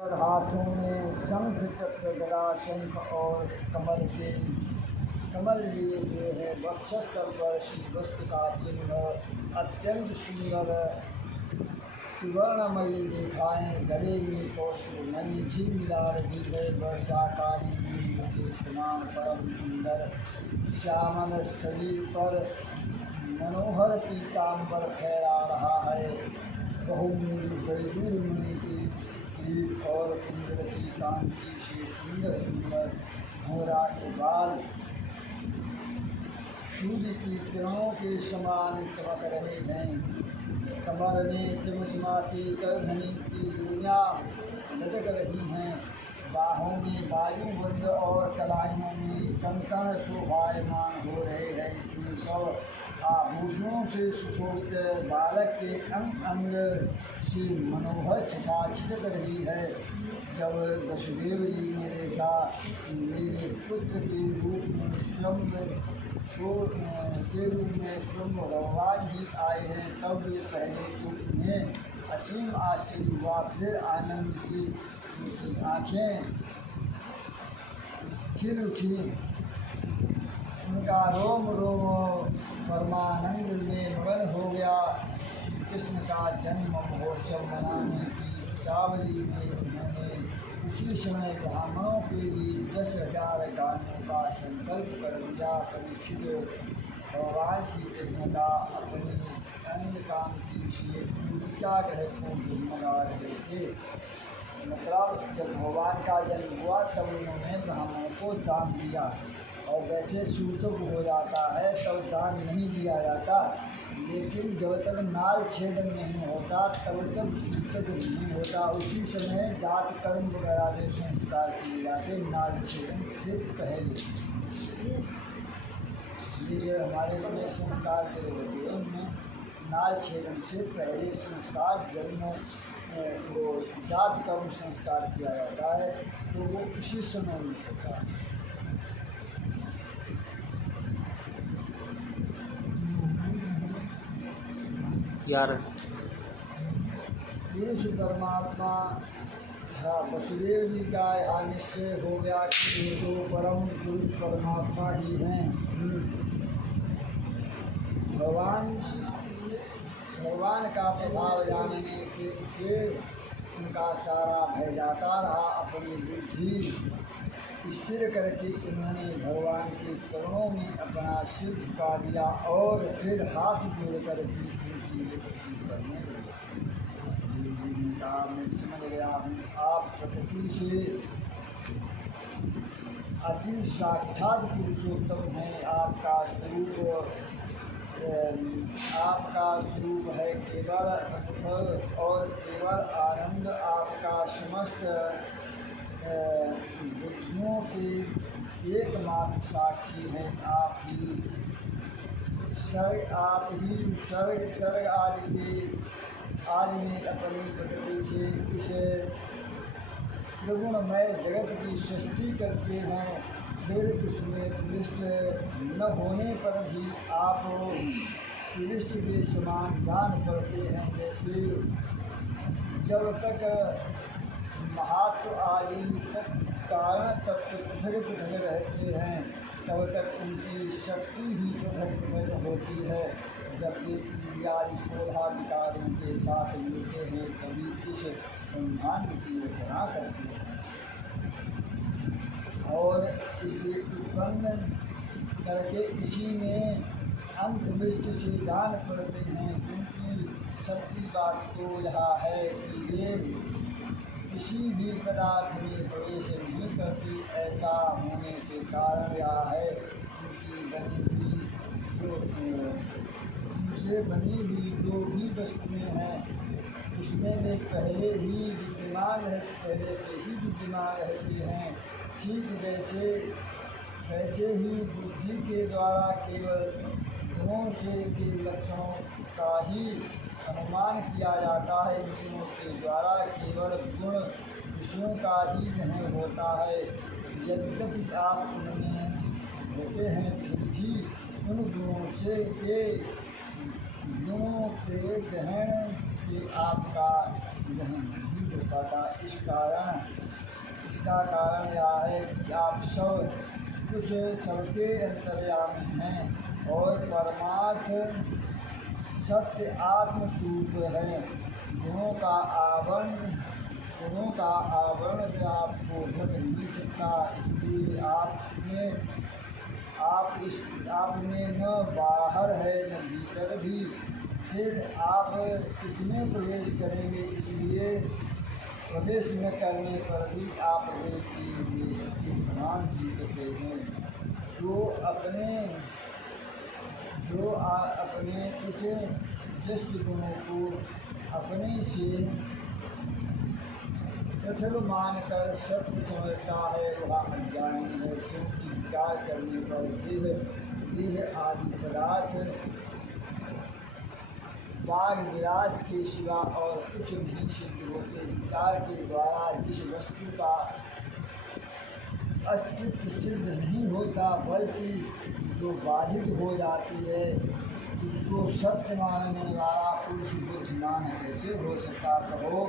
और हाथों में शंख चक्र गदा शंख और कमल लिए हुए है। वक्षस्थल पर श्री वस्तु का चिन्ह अत्यंत सुंदर सुवर्णमयी रेखाएं, गले में कौशल मणि झिलमिला रही है। वर्षाकारी के समान परम सुंदर श्यामल शरीर पर मनोहर पीताम्बर फहरा रहा है। बहुमूल्य बैदूर मुनि की और कुंडल की कांति से सुंदर सुंदर घोड़ा के बाल सूर्य की किरणों के समान चमक रहे हैं। कमर में चमचमाती करधनी की दुनिया लटक रही हैं। बाहों में बाजूबंद और कलाइयों में कंकण शोभायमान हो रहे हैं। इतने सब आभूषणों से सुशोभित बालक के अंग अंग से मनोहर छटा छिटक रही है। जब वसुदेव जी ने देखा मेरे पुत्र के रूप में स्वयं भगवान ही आए हैं, तब वे पहले तो उन्हें असीम आश्चर्य हुआ। फिर आनंद से उनकी आँखें खिल उठी। उनका रोम रोम परमानंद में मगन हो गया। कृष्ण का जन्म महोत्सव मनाने की उतावली में उन्होंने उसी समय ब्राह्मणों के लिए 10,000 गानों का संकल्प कर दिया। परीक्षित भगवान श्री कृष्ण का अपनी अन्य कांति से सूर्याग्रह को जगमगा रहे थे। मतलब जब भगवान का जन्म हुआ तब उन्होंने ब्राह्मणों को दान दिया। और वैसे सूतक हो जाता है तब दान नहीं दिया जाता, लेकिन जब तक नाल छेदन नहीं होता तब तक सूतक नहीं होता। उसी समय जात कर्म वगैरह जो संस्कार किए जाते नाल छेदन से पहले। ये हमारे लिए संस्कार के होते हैं, उनमें नाल छेदन से पहले संस्कार जन्म वो जात कर्म संस्कार किया जाता है, तो वो उसी समय में होता है। पुरुष परमात्मा वसुदेव जी का यह निश्चय हो गया कि ये तो परम पुरुष परमात्मा ही हैं। भगवान का प्रभाव जानने के से उनका सारा भय जाता रहा। अपनी बुद्धि स्थिर करके उन्होंने भगवान के चरणों में अपना सिर झुका दिया और फिर हाथ जोड़कर मैं समझ गया हूँ आप प्रकृति से अति साक्षात पुरुषोत्तम हैं। आपका स्वरूप है केवल अनुभव और केवल आनंद। आपका समस्त बुद्धियों के एकमात्र साक्षी हैं। आप ही सर्ग आदि में अपनी प्रकृति से इस त्रिगुणमय जगत की सृष्टि करते हैं। फिर उसमें पृष्ठ न होने पर भी आप पृष्ठ के समान जान पड़ते हैं। जैसे जब तक महात्व आदि कारण तत्व पृथक रहते हैं तब तक उनकी शक्ति भी पृथक होती है। जबकि इंद्रियादि 16 विकारों के साथ मिलते हैं तभी इस ब्रह्मांड की रचना करते हैं और इसे उत्पन्न करके इसी में अंतर्दृष्ट से जान पड़ते हैं। क्योंकि सच्ची बात तो यह है कि वे किसी भी पदार्थ में प्रवेश नहीं करती। ऐसा होने के कारण यह है उनकी बनी हुई जो भी वस्तुएं हैं उसमें वे पहले से ही विद्यमान रहती हैं। ठीक वैसे ही बुद्धि के द्वारा केवल गुणों से के लक्षणों का ही अनुमान किया जाता है। गुणों के द्वारा केवल गुण विषयों का ही ग्रहण होता है। यद्यपि आप उनमें रहते हैं फिर भी उन गुणों के ग्रहण से आपका ग्रहण नहीं होता। पाता। इसका कारण यह है कि आप सब कुछ सबके अंतर्यामी हैं और परमार्थ सत्य आत्मस्वरूप है। गुणों का आवरण आपको ढक नहीं सकता, इसलिए आप में न बाहर है न भीतर भी। फिर आप किसमें प्रवेश करेंगे? इसलिए प्रवेश न करने पर भी आप प्रवेश के समान जीतते हैं। जो अपने इस दुष्ट गुणों को अपने से कठिन मानकर सत्य समझता है वह अज्ञानी है, क्योंकि विचार करने पर देह आदि पदार्थ बाग विलास के सिवा और कुछ नहीं सिद्ध होते। विचार के द्वारा जिस वस्तु का अस्तित्व सिद्ध नहीं होता बल्कि जो बाधित हो जाती है, उसको सत्य मानने वाला पुरुष बुद्धिमान कैसे हो सकता? कहो